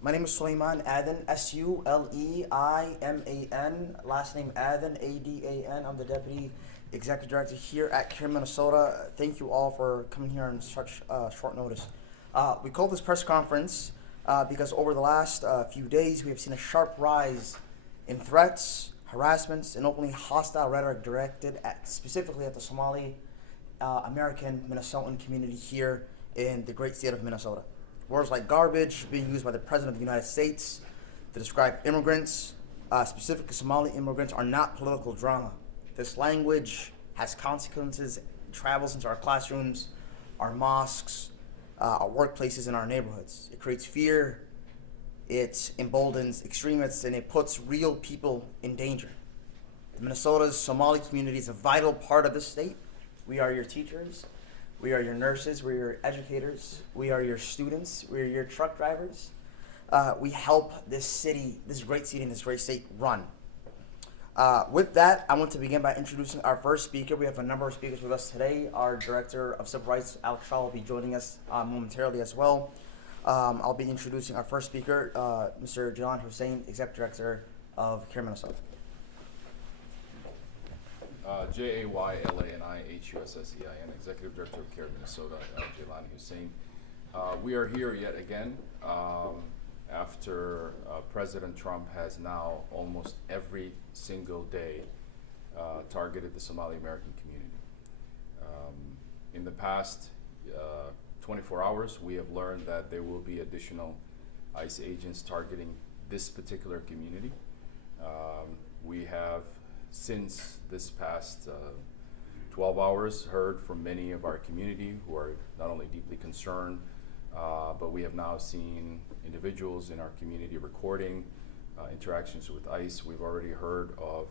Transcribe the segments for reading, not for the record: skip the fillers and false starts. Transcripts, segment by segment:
My name is Suleiman Adan, Suleiman, last name Adan, Adan. I'm the Deputy Executive Director here at CARE Minnesota. Thank you all for coming here on such short notice. We called this press conference because over the last few days we have seen a sharp rise in threats, harassments, and openly hostile rhetoric directed specifically at the Somali American Minnesotan community here in the great state of Minnesota. Words like garbage being used by the President of the United States to describe immigrants, specifically Somali immigrants, are not political drama. This language has consequences, travels into our classrooms, our mosques, our workplaces, and our neighborhoods. It creates fear, it emboldens extremists, and it puts real people in danger. Minnesota's Somali community is a vital part of the state. We are your teachers. We are your nurses, we're your educators, we are your students, we're your truck drivers. We help this city, this great city and this great state run. With that, I want to begin by introducing our first speaker. We have a number of speakers with us today. Our Director of Civil Rights, Alex Shaw, will be joining us momentarily as well. I'll be introducing our first speaker, Mr. Jaylan Hussein, Executive Director of CARE Minnesota. Jaylanihussein, Executive Director of CARE Minnesota, Jaylan Hussein. We are here yet again after President Trump has now almost every single day targeted the Somali American community. In the past 24 hours, we have learned that there will be additional ICE agents targeting this particular community. We have since this past 12 hours heard from many of our community who are not only deeply concerned, but we have now seen individuals in our community recording interactions with ICE. We've already heard of,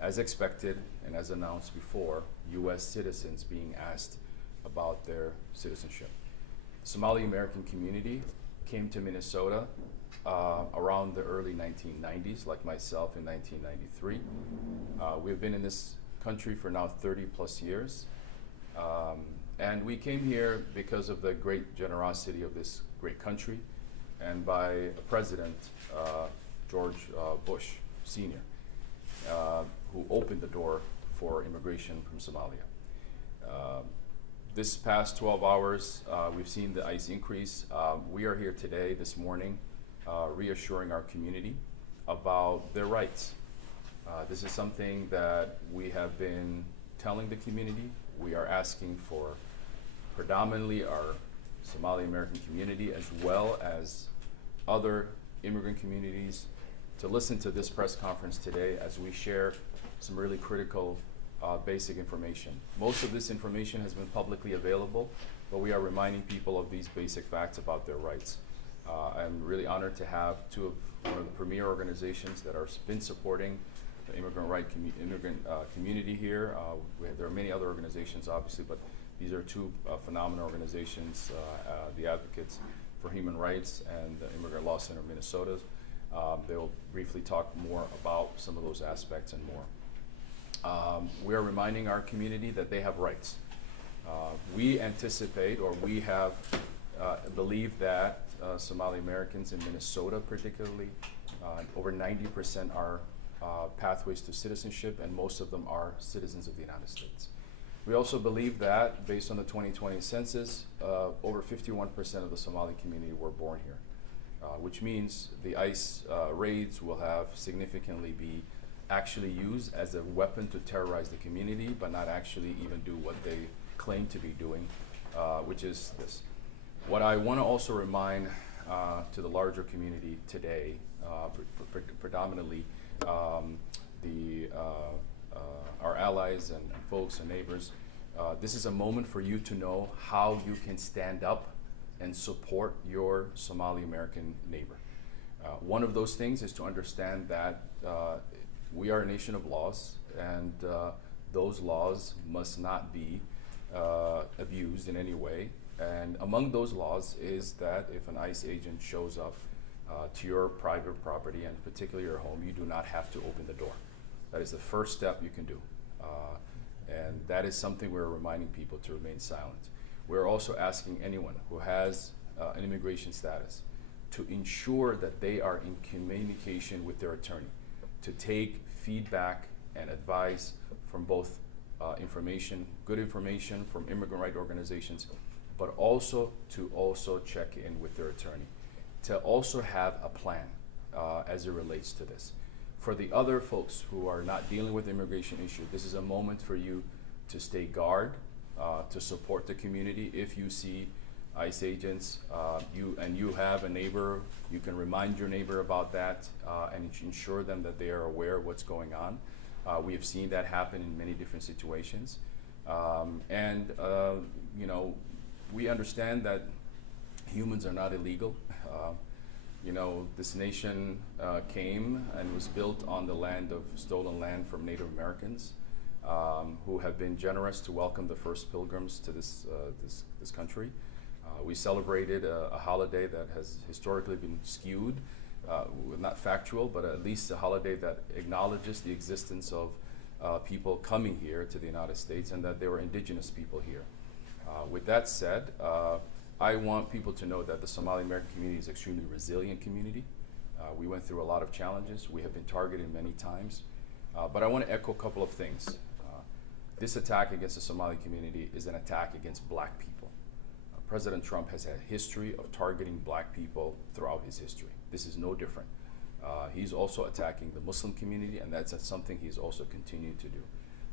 as expected and as announced before, U.S. citizens being asked about their citizenship. The Somali American community came to Minnesota around the early 1990s, like myself in 1993. We've been in this country for now 30 plus years. And we came here because of the great generosity of this great country and by President George Bush Sr., who opened the door for immigration from Somalia. This past 12 hours, we've seen the ICE increase. We are here today, this morning, reassuring our community about their rights. This is something that we have been telling the community. We are asking for predominantly our Somali American community as well as other immigrant communities to listen to this press conference today as we share some really critical basic information. Most of this information has been publicly available, but we are reminding people of these basic facts about their rights. I'm really honored to have one of the premier organizations that have been supporting the immigrant community here. There are many other organizations, obviously, but these are two phenomenal organizations, the Advocates for Human Rights and the Immigrant Law Center of Minnesota. They will briefly talk more about some of those aspects and more. We are reminding our community that they have rights. We anticipate, or we have believe that Somali Americans in Minnesota particularly, over 90% are pathways to citizenship, and most of them are citizens of the United States. We also believe that, based on the 2020 census, over 51% of the Somali community were born here, which means the ICE raids will have significantly be actually used as a weapon to terrorize the community, but not actually even do what they claim to be doing, which is this. What I want to also remind to the larger community today, predominantly our allies and folks and neighbors, this is a moment for you to know how you can stand up and support your Somali American neighbor. One of those things is to understand that we are a nation of laws, and those laws must not be abused in any way. And among those laws is that if an ICE agent shows up to your private property, and particularly your home, you do not have to open the door. That is the first step you can do. And that is something we're reminding people to remain silent. We're also asking anyone who has an immigration status to ensure that they are in communication with their attorney, to take feedback and advice from both good information from immigrant rights organizations, but also to check in with their attorney, to also have a plan as it relates to this. For the other folks who are not dealing with immigration issue, this is a moment for you to stay guard, to support the community. If you see ICE agents, you have a neighbor, you can remind your neighbor about that and ensure them that they are aware of what's going on. We have seen that happen in many different situations. You know, we understand that humans are not illegal. You know, this nation came and was built on the land of stolen land from Native Americans, who have been generous to welcome the first pilgrims to this country. We celebrated a holiday that has historically been skewed, not factual, but at least a holiday that acknowledges the existence of people coming here to the United States and that there were indigenous people here. With that said, I want people to know that the Somali American community is an extremely resilient community. We went through a lot of challenges. We have been targeted many times. But I want to echo a couple of things. This attack against the Somali community is an attack against black people. President Trump has had a history of targeting black people throughout his history. This is no different. He's also attacking the Muslim community, and that's something he's also continued to do.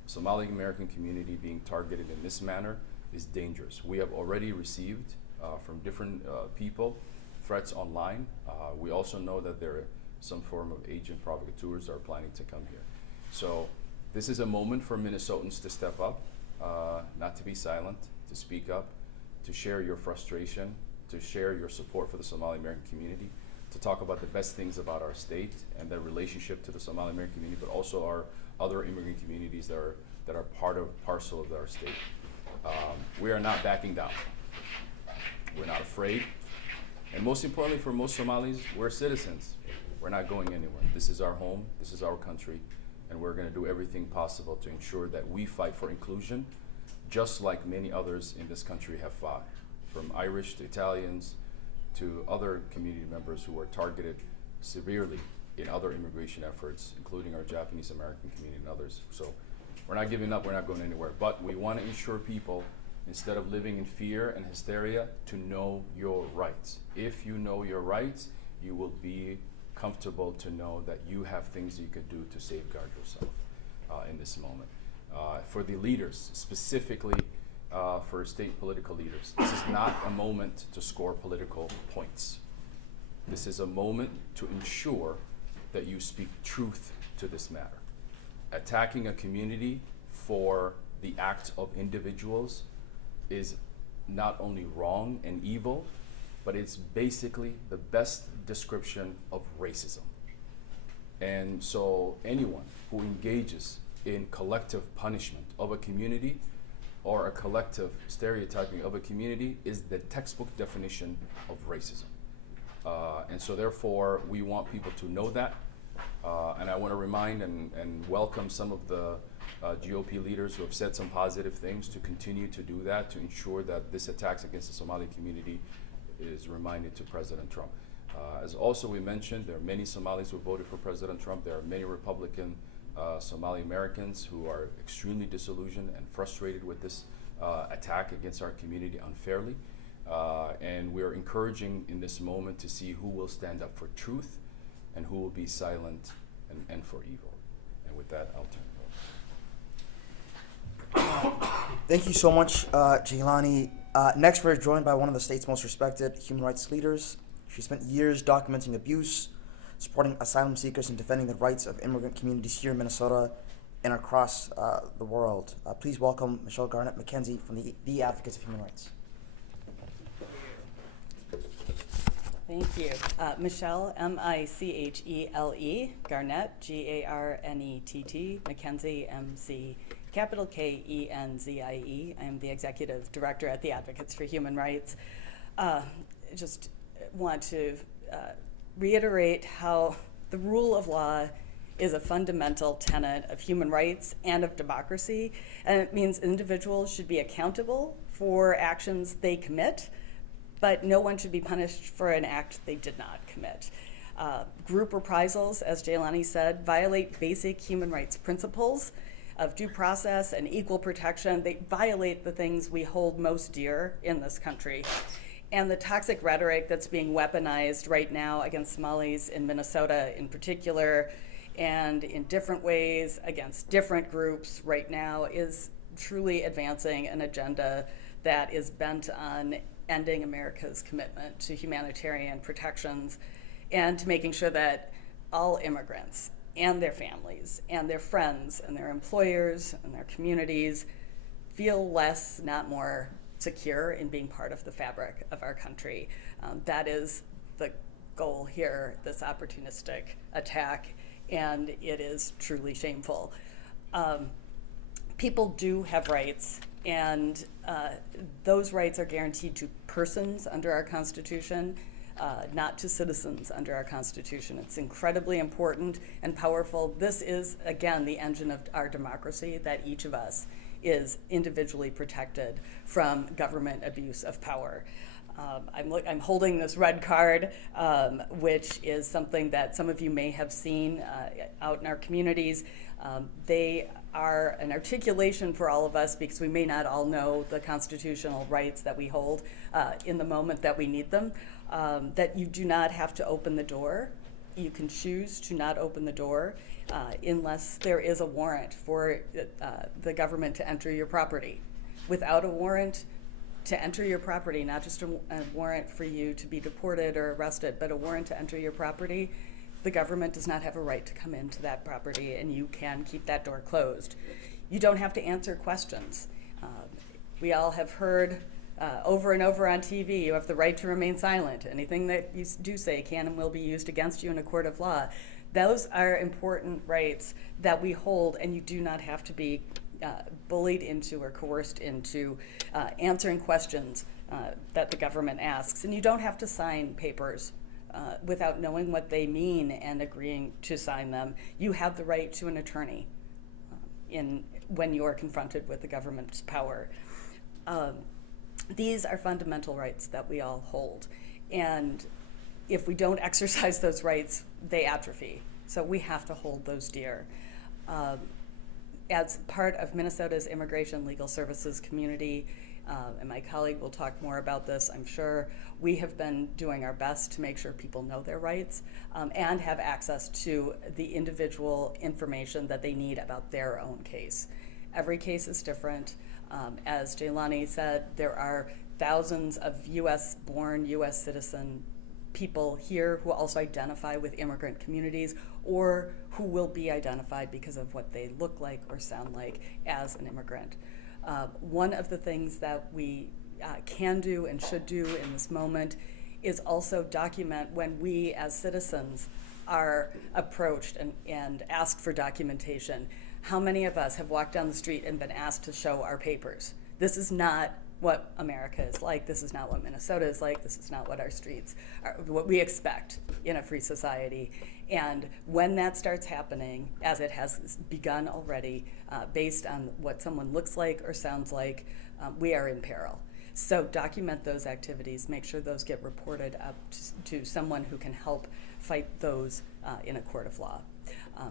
The Somali American community being targeted in this manner is dangerous. We have already received from different people threats online. We also know that there are some form of agent provocateurs that are planning to come here. So this is a moment for Minnesotans to step up, not to be silent, to speak up, to share your frustration, to share your support for the Somali American community, to talk about the best things about our state and their relationship to the Somali American community, but also our other immigrant communities that are parcel of our state. We are not backing down. We're not afraid. And most importantly, for most Somalis, we're citizens. We're not going anywhere. This is our home, this is our country, and we're gonna do everything possible to ensure that we fight for inclusion, just like many others in this country have fought, from Irish to Italians to other community members who are targeted severely in other immigration efforts, including our Japanese American community and others. So we're not giving up, we're not going anywhere, but we want to ensure people, instead of living in fear and hysteria, to know your rights. If you know your rights, you will be comfortable to know that you have things you can do to safeguard yourself in this moment. For the leaders, specifically for state political leaders, this is not a moment to score political points. This is a moment to ensure that you speak truth to this matter. Attacking a community for the act of individuals is not only wrong and evil, but it's basically the best description of racism. And so anyone who engages in collective punishment of a community or a collective stereotyping of a community is the textbook definition of racism. And so therefore, we want people to know that. And I want to remind and welcome some of the GOP leaders who have said some positive things to continue to do that, to ensure that this attacks against the Somali community is reminded to President Trump. As also we mentioned, there are many Somalis who voted for President Trump. There are many Republican Somali Americans who are extremely disillusioned and frustrated with this attack against our community unfairly. And we're encouraging in this moment to see who will stand up for truth and who will be silent and for evil. And with that, I'll turn it over. Thank you so much, Jaylani. Next, we're joined by one of the state's most respected human rights leaders. She spent years documenting abuse, supporting asylum seekers, and defending the rights of immigrant communities here in Minnesota and across the world. Please welcome Michelle Garnett McKenzie from the Advocates of Human Rights. Thank you. Michelle, M-I-C-H-E-L-E, Garnett, G-A-R-N-E-T-T, McKenzie, M-C, capital K-E-N-Z-I-E. I am the Executive Director at the Advocates for Human Rights. Just want to reiterate how the rule of law is a fundamental tenet of human rights and of democracy, and it means individuals should be accountable for actions they commit, but no one should be punished for an act they did not commit. Group reprisals, as Jaylani said, violate basic human rights principles of due process and equal protection. They violate the things we hold most dear in this country. And the toxic rhetoric that's being weaponized right now against Somalis in Minnesota in particular, and in different ways against different groups right now, is truly advancing an agenda that is bent on ending America's commitment to humanitarian protections and to making sure that all immigrants and their families and their friends and their employers and their communities feel less, not more, secure in being part of the fabric of our country. That is the goal here, this opportunistic attack, and it is truly shameful. People do have rights, and those rights are guaranteed to persons under our Constitution, not to citizens under our Constitution. It's incredibly important and powerful. This is, again, the engine of our democracy, that each of us is individually protected from government abuse of power. I'm holding this red card, which is something that some of you may have seen out in our communities. They are an articulation for all of us, because we may not all know the constitutional rights that we hold in the moment that we need them, that you do not have to open the door. You can choose to not open the door unless there is a warrant for the government to enter your property. Without a warrant to enter your property, not just a warrant for you to be deported or arrested, but a warrant to enter your property, the government does not have a right to come into that property, and you can keep that door closed. You don't have to answer questions. We all have heard over and over on TV, you have the right to remain silent. Anything that you do say can and will be used against you in a court of law. Those are important rights that we hold, and you do not have to be bullied into or coerced into answering questions that the government asks. And you don't have to sign papers without knowing what they mean and agreeing to sign them. You have the right to an attorney when you are confronted with the government's power. These are fundamental rights that we all hold. And if we don't exercise those rights, they atrophy. So we have to hold those dear. As part of Minnesota's Immigration Legal Services community, and my colleague will talk more about this, I'm sure, we have been doing our best to make sure people know their rights and have access to the individual information that they need about their own case. Every case is different. As Jaylani said, there are thousands of US-born, US citizen people here who also identify with immigrant communities, or who will be identified because of what they look like or sound like as an immigrant. One of the things that we can do and should do in this moment is also document when we as citizens are approached and asked for documentation. How many of us have walked down the street and been asked to show our papers? This is not what America is like. This is not what Minnesota is like. This is not what our streets are, what we expect in a free society. And when that starts happening, as it has begun already, based on what someone looks like or sounds like, we are in peril. So document those activities, make sure those get reported up to someone who can help fight those in a court of law.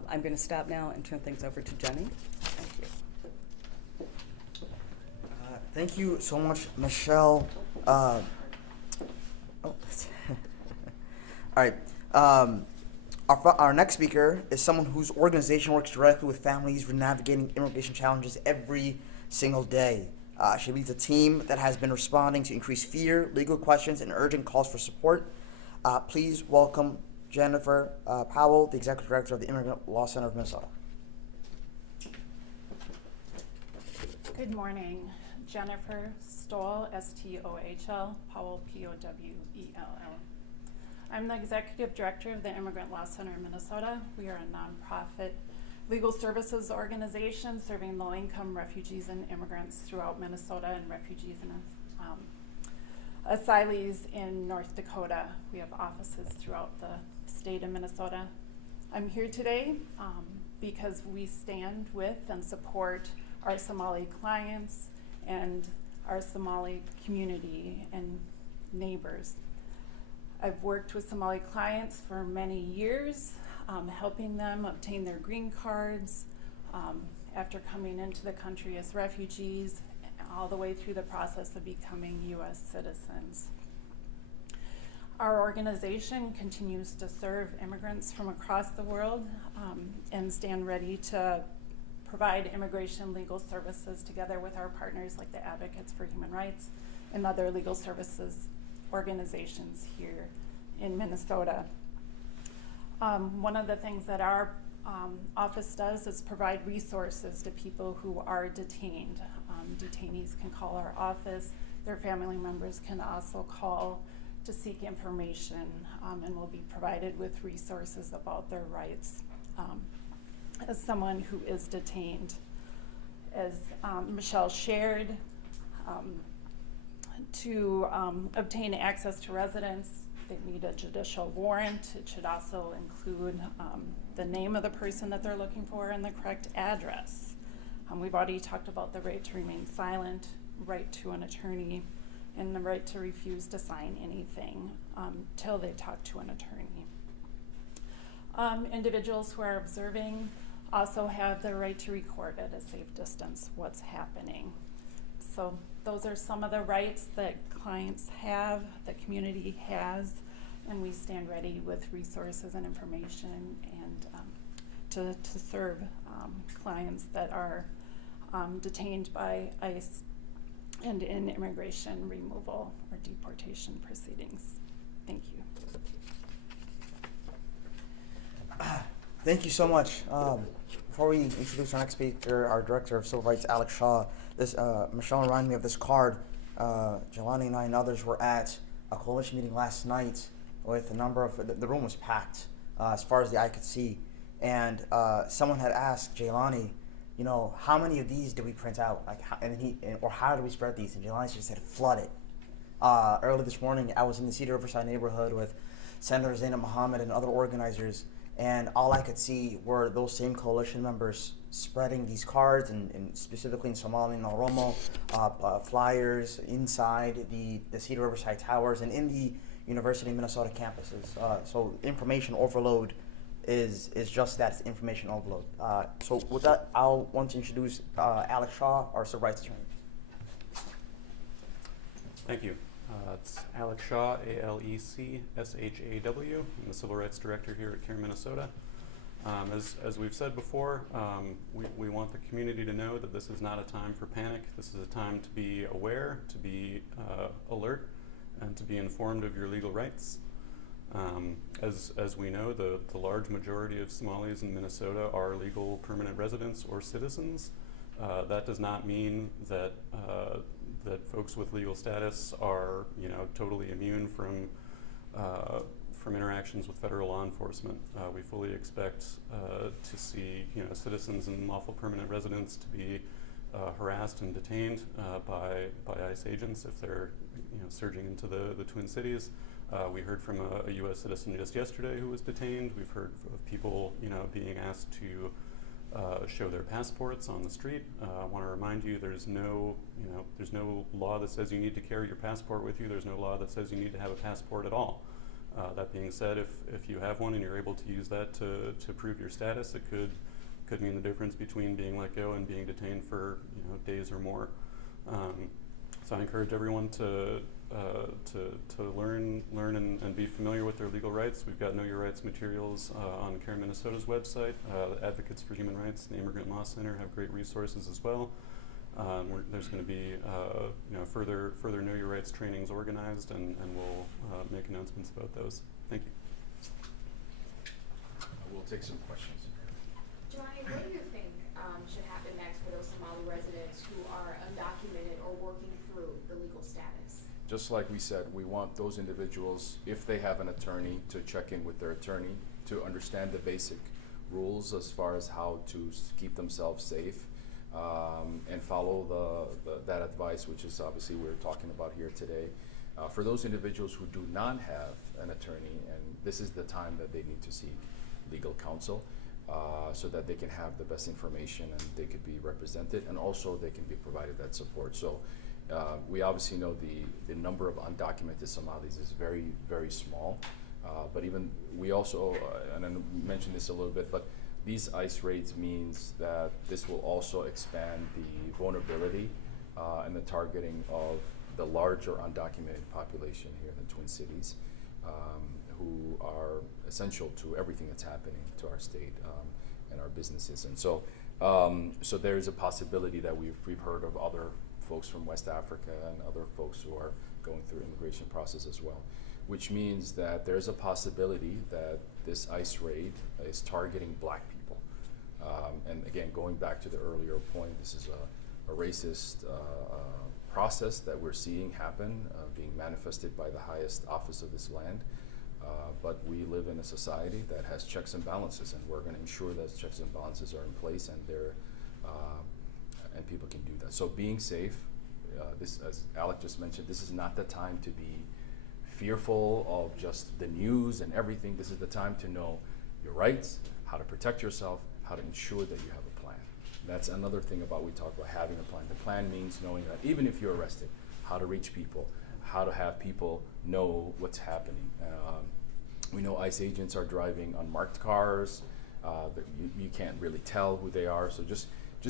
I'm going to stop now and turn things over to Jenny. Thank you. Thank you so much, Michelle. All right. Our next speaker is someone whose organization works directly with families for navigating immigration challenges every single day. She leads a team that has been responding to increased fear, legal questions, and urgent calls for support. Please welcome Jennifer Powell, the Executive Director of the Immigrant Law Center of Minnesota. Good morning. Jennifer Stoll, S-T-O-H-L, Powell, P-O-W-E-L-L. I'm the Executive Director of the Immigrant Law Center of Minnesota. We are a nonprofit legal services organization serving low-income refugees and immigrants throughout Minnesota and refugees and asylees in North Dakota. We have offices throughout the state of Minnesota. I'm here today because we stand with and support our Somali clients and our Somali community, and neighbors. I've worked with Somali clients for many years, helping them obtain their green cards after coming into the country as refugees, all the way through the process of becoming U.S. citizens. Our organization continues to serve immigrants from across the world and stand ready to provide immigration legal services together with our partners like the Advocates for Human Rights and other legal services organizations here in Minnesota. One of the things that our office does is provide resources to people who are detained. Detainees can call our office. Their family members can also call to seek information and will be provided with resources about their rights as someone who is detained. As Michelle shared, to obtain access to residence, they need a judicial warrant. It should also include the name of the person that they're looking for and the correct address. We've already talked about the right to remain silent, right to an attorney, and the right to refuse to sign anything till they talk to an attorney. Individuals who are observing also have the right to record at a safe distance what's happening. So those are some of the rights that clients have, the community has, and we stand ready with resources and information and to serve clients that are detained by ICE and in immigration removal or deportation proceedings. Thank you. Thank you so much. Before we introduce our next speaker, our Director of Civil Rights, Alex Shaw, Michelle reminded me of this card. Jelani and I and others were at a coalition meeting last night with a number of, the room was packed as far as the eye could see. And someone had asked Jelani, you know, how many of these do we print out? Like, or how do we spread these? And Jelani just said, flood it. Early this morning, I was in the Cedar Riverside neighborhood with Senator Zainab Mohammed and other organizers, and all I could see were those same coalition members spreading these cards, and specifically in Somali and Oromo, flyers inside the Cedar Riverside towers and in the University of Minnesota campuses. So information overload is just that, it's information overload. So with that, I'll want to introduce Alex Shaw, our civil rights attorney. Thank you. It's Alex Shaw, A-L-E-C-S-H-A-W. I'm the Civil Rights Director here at CARE Minnesota. As we've said before, we want the community to know that this is not a time for panic. This is a time to be aware, to be alert, and to be informed of your legal rights. As we know, the large majority of Somalis in Minnesota are legal permanent residents or citizens. That does not mean that that folks with legal status are, you know, totally immune from interactions with federal law enforcement. We fully expect to see, you know, citizens and lawful permanent residents to be harassed and detained by ICE agents if they're, you know, surging into the Twin Cities. We heard from a U.S. citizen just yesterday who was detained. We've heard of people, you know, being asked to show their passports on the street. I want to remind you, there's no law that says you need to carry your passport with you. There's no law that says you need to have a passport at all. That being said, if you have one and you're able to use that to prove your status, it could mean the difference between being let go and being detained for, you know, days or more. So I encourage everyone to learn and be familiar with their legal rights. We've got Know Your Rights materials on CARE Minnesota's website. The Advocates for Human Rights and the Immigrant Law Center have great resources as well. There's going to be you know, further Know Your Rights trainings organized, and we'll make announcements about those. Thank you. We'll take some questions. Jelani, what do you think should happen next for those Somali residents who are undocumented or working through the legal status? Just like we said, we want those individuals, if they have an attorney, to check in with their attorney to understand the basic rules as far as how to keep themselves safe, and follow that advice, which is obviously we're talking about here today. For those individuals who do not have an attorney, and this is the time that they need to seek legal counsel, so that they can have the best information and they could be represented, and also they can be provided that support. So We obviously know the number of undocumented Somalis is very, very small. But even we also, and I mentioned this a little bit, but these ICE raids means that this will also expand the vulnerability and the targeting of the larger undocumented population here in the Twin Cities, who are essential to everything that's happening to our state and our businesses. And so, so there is a possibility that we've heard of other folks from West Africa and other folks who are going through immigration process as well, which means that there's a possibility that this ICE raid is targeting black people. And again, going back to the earlier point, this is a racist process that we're seeing happen, being manifested by the highest office of this land. But we live in a society that has checks and balances, and we're going to ensure that checks and balances are in place, and and people can do that. So being safe, this, as Alec just mentioned, this is not the time to be fearful of just the news and everything. This is the time to know your rights, how to protect yourself, how to ensure that you have a plan. That's another thing about we talk about having a plan. The plan means knowing that even if you're arrested, how to reach people, how to have people know what's happening. We know ICE agents are driving unmarked cars. That you can't really tell who they are. So just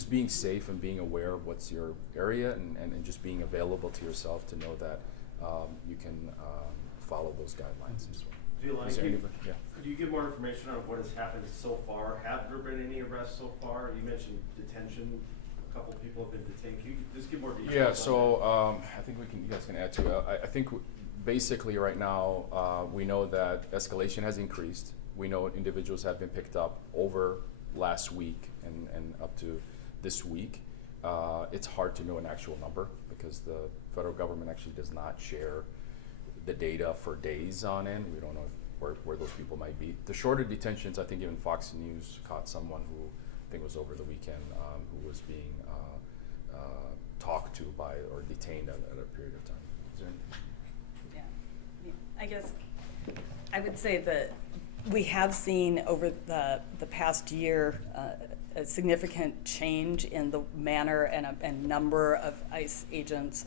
being safe and being aware of what's your area and just being available to yourself to know that you can follow those guidelines as well. Could you give more information on what has happened so far? Have there been any arrests so far? You mentioned detention. A couple people have been detained. Can you just give more details? Yeah, so I think you guys can add to it. I think basically right now we know that escalation has increased. We know individuals have been picked up over last week and up to this week. It's hard to know an actual number because the federal government actually does not share the data for days on end. We don't know where those people might be. The shorter detentions, I think even Fox News caught someone who I think was over the weekend who was being talked to by or detained at a period of time. Is there anything? Yeah, I guess I would say that we have seen over the past year a significant change in the manner and number of ICE agents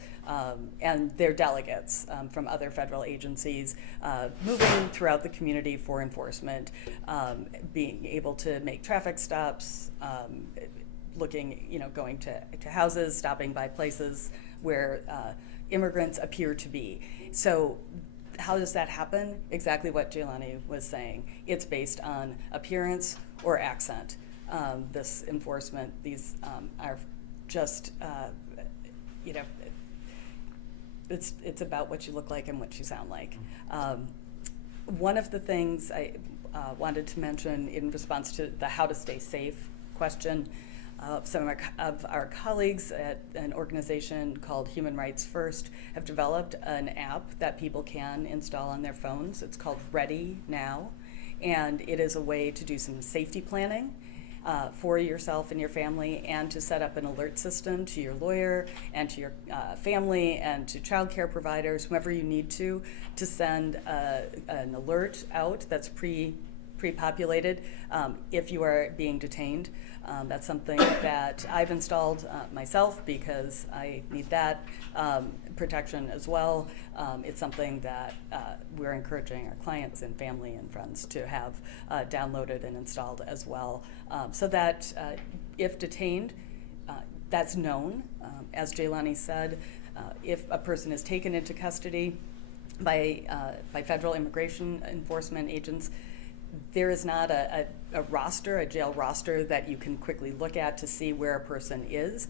and their delegates from other federal agencies moving throughout the community for enforcement, being able to make traffic stops, looking, going to houses, stopping by places where immigrants appear to be. So how does that happen? Exactly what Jaylani was saying. It's based on appearance or accent. This enforcement, these are just, it's about what you look like and what you sound like. One of the things I wanted to mention in response to the how to stay safe question, some of our colleagues at an organization called Human Rights First have developed an app that people can install on their phones. It's called Ready Now, and it is a way to do some safety planning for yourself and your family, and to set up an alert system to your lawyer and to your family and to child care providers, whoever you need to send an alert out that's pre-populated if you are being detained. That's something that I've installed myself because I need that protection as well. It's something that we're encouraging our clients and family and friends to have downloaded and installed as well, so that if detained, that's known. As Jaylani said, if a person is taken into custody by federal immigration enforcement agents, there is not a roster, a jail roster that you can quickly look at to see where a person is.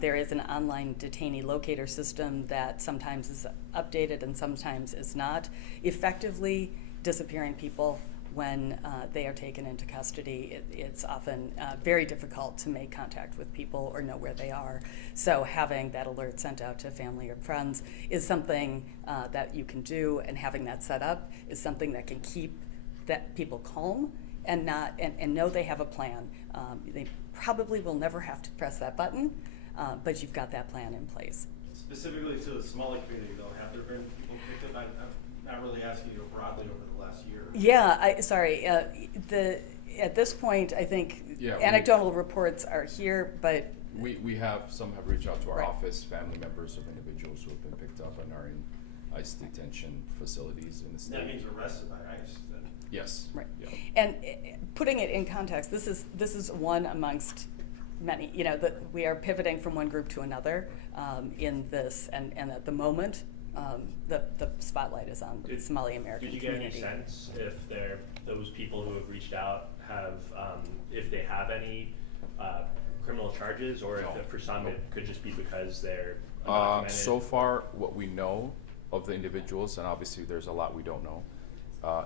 There is an online detainee locator system that sometimes is updated and sometimes is not. Effectively disappearing people when they are taken into custody, it's often very difficult to make contact with people or know where they are. So having that alert sent out to family or friends is something that you can do, and having that set up is something that can keep that people calm and not and know they have a plan. They probably will never have to press that button, but you've got that plan in place. Specifically to the Somali community, though, have there been people picked up? I'm not really asking you broadly over the last year. Yeah, at this point, I think anecdotal reports are here, but We have, some have reached out to our Right. office, family members of individuals who have been picked up and are in ICE detention facilities in the state. That means arrested by ICE then? Yes. Right. Yeah. And putting it in context, this is one amongst many. You know, that we are pivoting from one group to another in this, and at the moment, the spotlight is on the Somali American Did you get community. any sense if those people who have reached out have, if they have any criminal charges, or No. if for some it could just be because they're undocumented? So far, what we know of the individuals, and obviously there's a lot we don't know,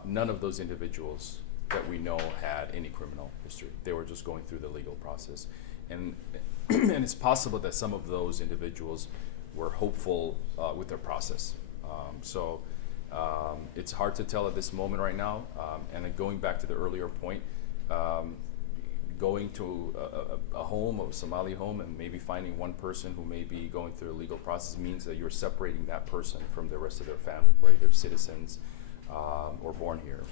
none of those individuals that we know had any criminal history. They were just going through the legal process. And, and it's possible that some of those individuals were hopeful with their process. It's hard to tell at this moment right now. And then going back to the earlier point, going to a home, a Somali home, and maybe finding one person who may be going through a legal process means that you're separating that person from the rest of their family, whether they're citizens or born here.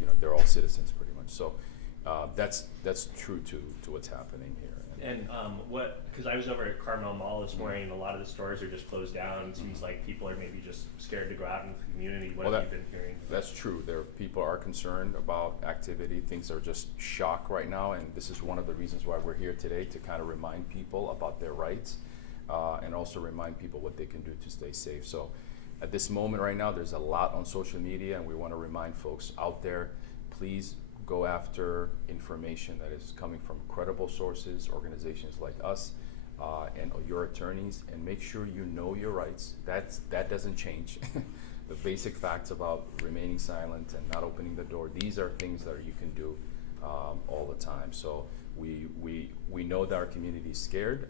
You know, they're all citizens pretty much. So that's true to what's happening here. And because I was over at Carmel Mall this morning, and a lot of the stores are just closed down. It seems like people are maybe just scared to go out into the community. What Well, have you been hearing? That's true. People are concerned about activity. Things are just shock right now, and this is one of the reasons why we're here today, to kind of remind people about their rights and also remind people what they can do to stay safe. So at this moment right now, there's a lot on social media, and we want to remind folks out there, please go after information that is coming from credible sources, organizations like us, and your attorneys, and make sure you know your rights. That doesn't change. The basic facts about remaining silent and not opening the door, these are things that you can do all the time. So we know that our community is scared,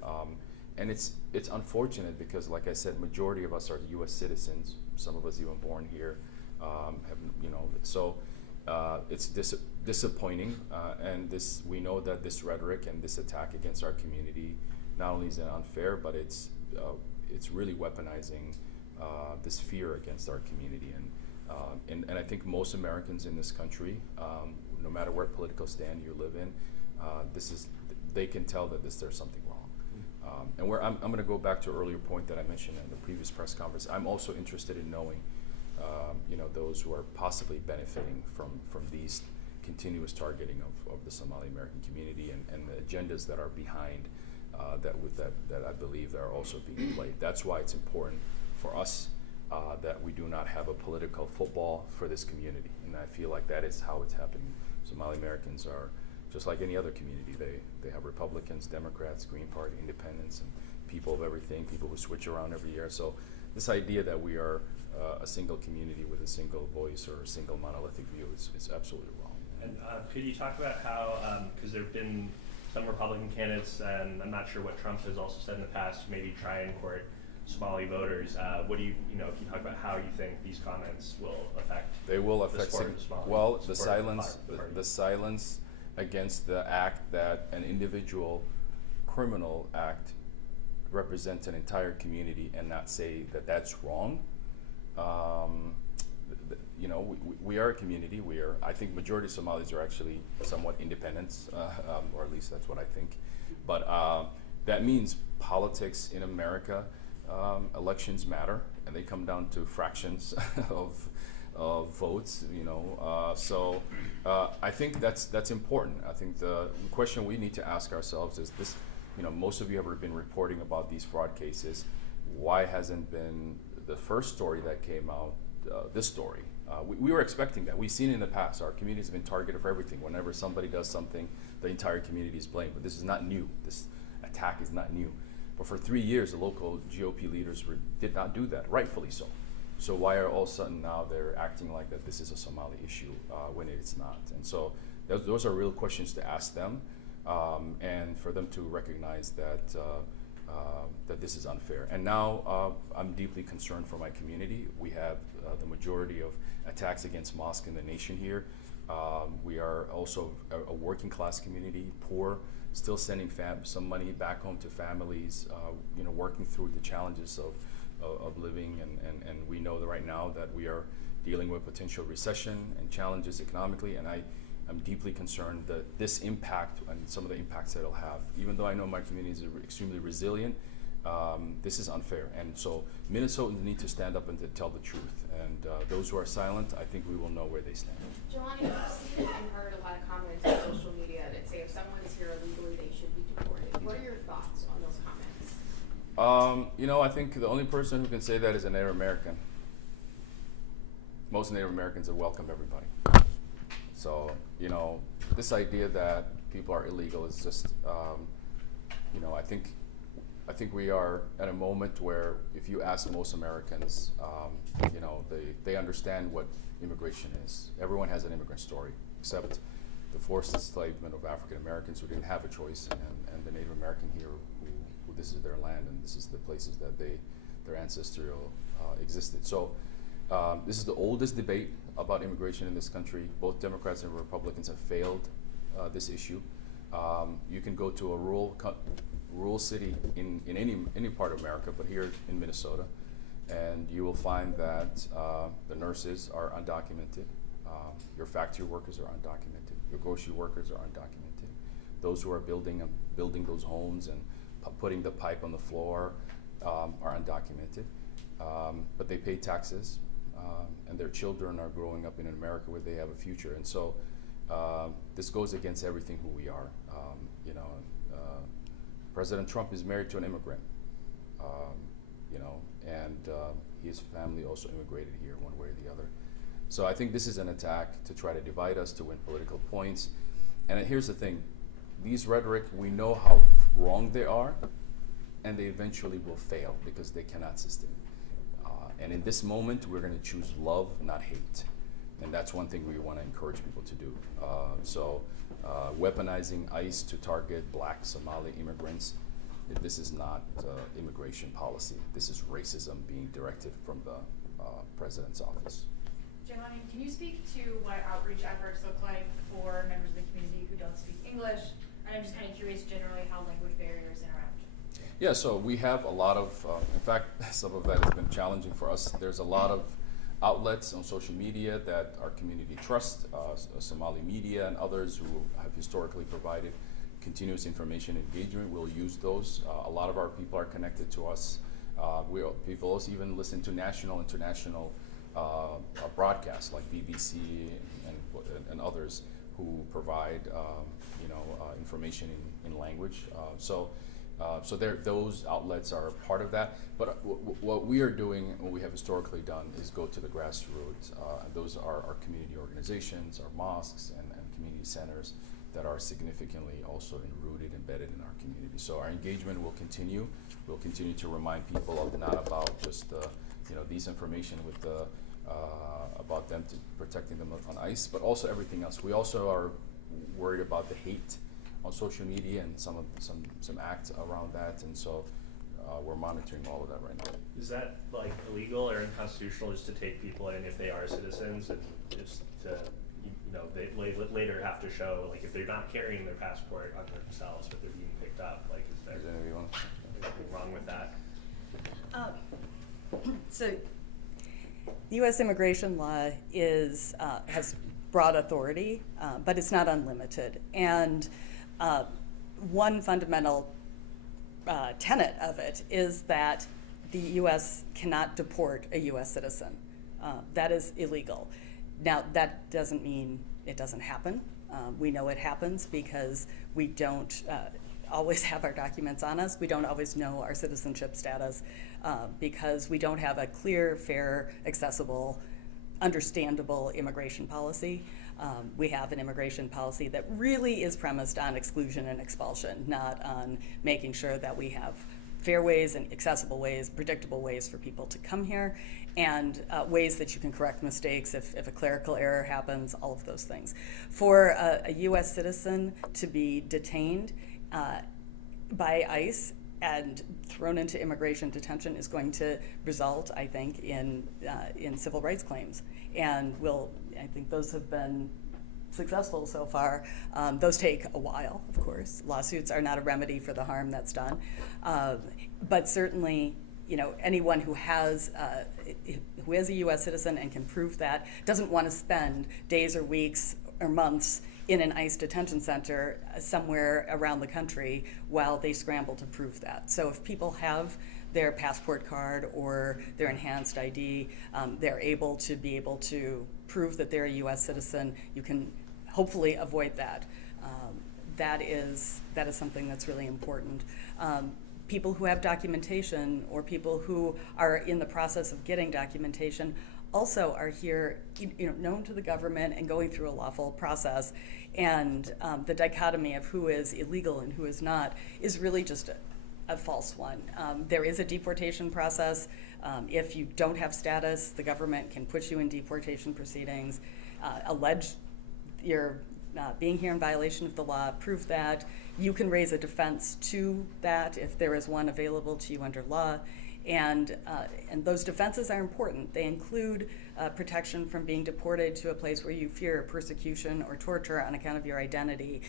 and it's unfortunate because, like I said, majority of us are U.S. citizens. Some of us even born here, it's disappointing, and we know that this rhetoric and this attack against our community not only is it unfair, but it's really weaponizing this fear against our community, and I think most Americans in this country, no matter what political stand you live in, they can tell that there's something wrong. And I'm going to go back to an earlier point that I mentioned in the previous press conference. I'm also interested in knowing those who are possibly benefiting from these continuous targeting of the Somali American community and the agendas that are behind that I believe are also being played. That's why it's important for us that we do not have a political football for this community, and I feel like that is how it's happening. Somali Americans are just like any other community. They have Republicans, Democrats, Green Party, Independents, and people of everything, people who switch around every year. So this idea that we are a single community with a single voice or a single monolithic view is absolutely wrong. And could you talk about how, because there have been some Republican candidates, and I'm not sure what Trump has also said in the past, maybe try and court Somali voters. What do can you talk about how you think these comments will affect? They will the affect support of the Somali- well the support of silence party? the silence against the act that an individual criminal act represents an entire community and not say that that's wrong. We are a community. I think majority of Somalis are actually somewhat independent, or at least that's what I think. But that means politics in America, elections matter, and they come down to fractions of votes. So I think that's important. I think the question we need to ask ourselves is this: most of you have been reporting about these fraud cases. Why hasn't been the first story that came out this story? We were expecting that. We've seen it in the past. Our community has been targeted for everything. Whenever somebody does something, the entire community is blamed. But this is not new. This attack is not new. But for 3 years, the local GOP leaders did not do that, rightfully so. So why are all of a sudden now they're acting like that this is a Somali issue when it's not? And so those are real questions to ask them, and for them to recognize that this is unfair. And now I'm deeply concerned for my community. We have the majority of attacks against mosques in the nation here. We are also a working class community, poor, still sending some money back home to families, working through the challenges of living, and we know that right now that we are dealing with potential recession and challenges economically, and I'm deeply concerned that this impact and some of the impacts that it'll have, even though I know my community is extremely resilient, this is unfair. And so Minnesotans need to stand up and to tell the truth. And those who are silent, I think we will know where they stand. Jelani, I've seen and heard a lot of comments on social media that say if someone is here illegally, they should be deported. What are your thoughts on those comments? You know, I think the only person who can say that is a Native American. Most Native Americans are welcome everybody. So, you know, this idea that people are illegal is just, you know, I think we are at a moment where if you ask most Americans, you know, they understand what immigration is. Everyone has an immigrant story, except the forced enslavement of African Americans who didn't have a choice, and the Native American here who this is their land and this is the places that their ancestral existed. So this is the oldest debate about immigration in this country. Both Democrats and Republicans have failed this issue. You can go to a rural city in any part of America, but here in Minnesota, and you will find that the nurses are undocumented, your factory workers are undocumented, your grocery workers are undocumented. Those who are building those homes and putting the pipe on the floor are undocumented, but they pay taxes, and their children are growing up in America where they have a future. And so this goes against everything who we are. You know, President Trump is married to an immigrant, you know, and his family also immigrated here one way or the other. So I think this is an attack to try to divide us, to win political points. And here's the thing, these rhetoric, we know how wrong they are, and they eventually will fail because they cannot sustain. And in this moment, we're going to choose love, not hate. And that's one thing we want to encourage people to do. So weaponizing ICE to target Black Somali immigrants, this is not immigration policy. This is racism being directed from the president's office. Jelani, can you speak to what outreach efforts look like for members of the community who don't speak English? And I'm just kind of curious generally how language barriers interact. Yeah, so we have a lot of, in fact, some of that has been challenging for us. There's a lot of outlets on social media that our community trusts, Somali media and others who have historically provided continuous information engagement. We'll use those. A lot of our people are connected to us. People also even listen to national, international broadcasts like BBC and others who provide you know, information in language. So those outlets are part of that. But what we are doing, what we have historically done, is go to the grassroots. Those are our community organizations, our mosques, and community centers that are significantly also rooted, embedded in our community. So our engagement will continue. We'll continue to remind people of not about just you know, these information with about them protecting them on ICE, but also everything else. We also are worried about the hate on social media and some acts around that, and so we're monitoring all of that right now. Is that like illegal or unconstitutional just to take people in if they are citizens and just to, you know, they later have to show, like, if they're not carrying their passport on themselves but they're being picked up, like, is there anything wrong with that? So the U.S. immigration law is has broad authority, but it's not unlimited. And one fundamental tenet of it is that the U.S. cannot deport a U.S. citizen. That is illegal. Now, that doesn't mean it doesn't happen. We know it happens because we don't always have our documents on us. We don't always know our citizenship status because we don't have a clear, fair, accessible, understandable immigration policy. We have an immigration policy that really is premised on exclusion and expulsion, not on making sure that we have fair ways and accessible ways, predictable ways for people to come here, and ways that you can correct mistakes if a clerical error happens, all of those things. For a U.S. citizen to be detained by ICE and thrown into immigration detention is going to result, I think, in civil rights claims. And I think those have been successful so far. Those take a while, of course. Lawsuits are not a remedy for the harm that's done. But certainly, you know, anyone who is a U.S. citizen and can prove that doesn't want to spend days or weeks or months in an ICE detention center somewhere around the country while they scramble to prove that. So if people have their passport card or their enhanced ID, they're able to prove that they're a U.S. citizen. You can hopefully avoid that. That is something that's really important. People who have documentation or people who are in the process of getting documentation also are here, known to the government and going through a lawful process. And the dichotomy of who is illegal and who is not is really just a false one. There is a deportation process. If you don't have status, the government can put you in deportation proceedings, allege you're being here in violation of the law, prove that. You can raise a defense to that if there is one available to you under law. And those defenses are important. They include protection from being deported to a place where you fear persecution or torture on account of your identity.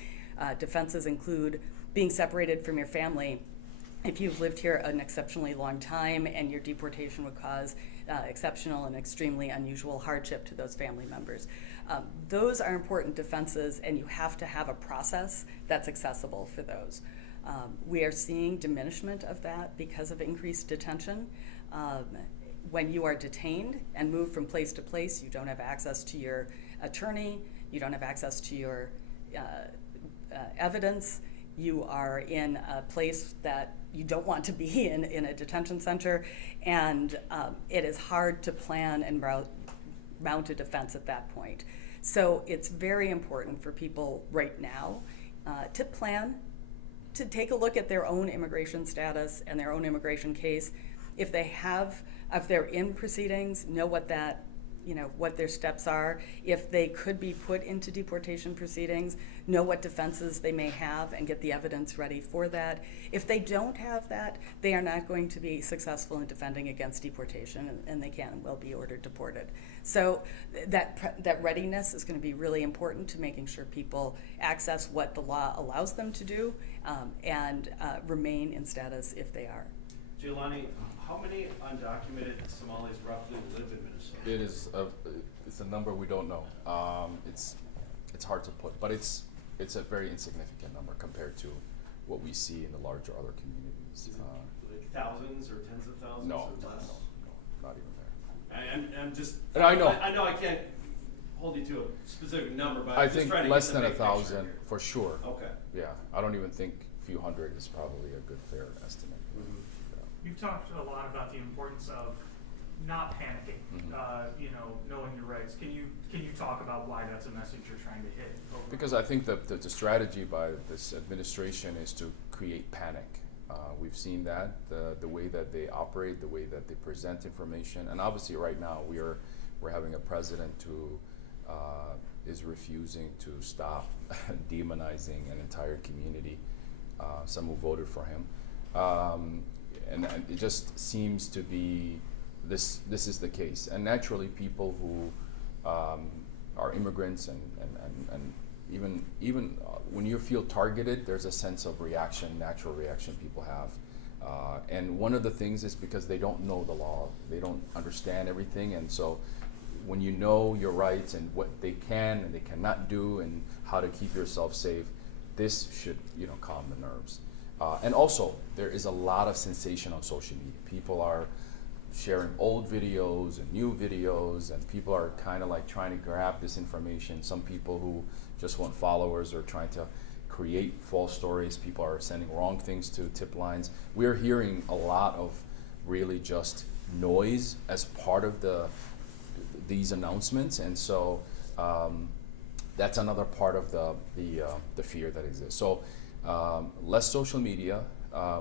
Defenses include being separated from your family if you've lived here an exceptionally long time and your deportation would cause exceptional and extremely unusual hardship to those family members. Those are important defenses, and you have to have a process that's accessible for those. We are seeing diminishment of that because of increased detention. When you are detained and moved from place to place, you don't have access to your attorney, you don't have access to your evidence, you are in a place that you don't want to be in a detention center, and it is hard to plan and mount a defense at that point. So it's very important for people right now to plan, to take a look at their own immigration status and their own immigration case. If they're in proceedings, know what their steps are. If they could be put into deportation proceedings, know what defenses they may have and get the evidence ready for that. If they don't have that, they are not going to be successful in defending against deportation, and they can and will be ordered deported. So that readiness is going to be really important to making sure people access what the law allows them to do and remain in status if they are. Giuliani, how many undocumented Somalis roughly live in Minnesota? It's a number we don't know. It's hard to put, but it's a very insignificant number compared to what we see in the larger other communities. Is it like thousands or tens of thousands No, or less? no, not even there. I'm just. And I know. I know I can't hold you to a specific number, but I I'm just think trying to less get the than big 1,000 picture here. for sure. Okay. Yeah, I don't even think a few hundred is probably a good fair estimate. Mhm. You've talked a lot about the importance of not panicking, knowing your rights. Can you talk about why that's a message you're trying to hit? Because I think that the strategy by this administration is to create panic. We've seen that, the way that they operate, the way that they present information, and obviously right now we're having a president who is refusing to stop demonizing an entire community, some who voted for him. And it just seems to be this is the case. And naturally people who are immigrants and even when you feel targeted, there's a sense of reaction, natural reaction people have. And one of the things is because they don't know the law, they don't understand everything, and so when you know your rights and what they can and they cannot do and how to keep yourself safe, this should calm the nerves. And also, there is a lot of sensation on social media. People are sharing old videos and new videos, and people are kind of like trying to grab this information. Some people who just want followers are trying to create false stories. People are sending wrong things to tip lines. We're hearing a lot of really just noise as part of these announcements, and so that's another part of the fear that exists. So less social media,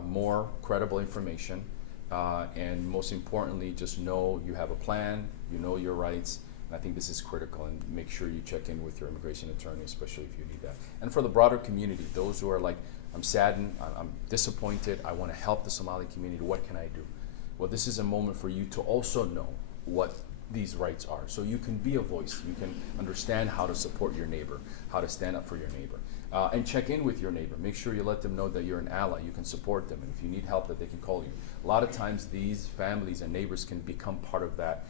more credible information, and most importantly, just know you have a plan, you know your rights, and I think this is critical, and make sure you check in with your immigration attorney, especially if you need that. And for the broader community, those who are like, I'm saddened, I'm disappointed, I want to help the Somali community, what can I do? Well, this is a moment for you to also know what these rights are, so you can be a voice, you can understand how to support your neighbor, how to stand up for your neighbor. And check in with your neighbor. Make sure you let them know that you're an ally. You can support them, and if you need help, that they can call you. A lot of times, these families and neighbors can become part of that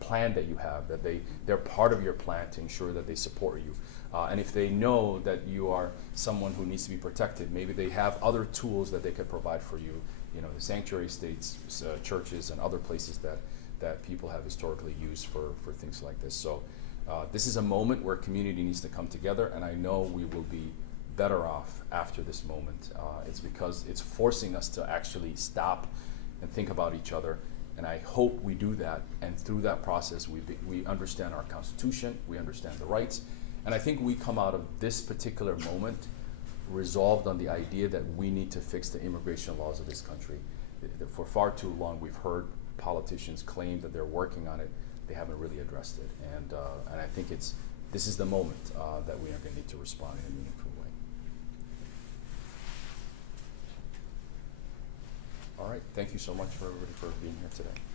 plan that you have, that they're part of your plan to ensure that they support you. And if they know that you are someone who needs to be protected, maybe they have other tools that they could provide for you. You know, the sanctuary states, churches, and other places that people have historically used for things like this. So this is a moment where community needs to come together, and I know we will be better off after this moment. It's because it's forcing us to actually stop and think about each other. And I hope we do that, and through that process we understand our Constitution, we understand the rights, and I think we come out of this particular moment resolved on the idea that we need to fix the immigration laws of this country. For far too long we've heard politicians claim that they're working on it. They haven't really addressed it, and I think this is the moment that we are going to need to respond in a meaningful way. All right, thank you so much for everybody for being here today.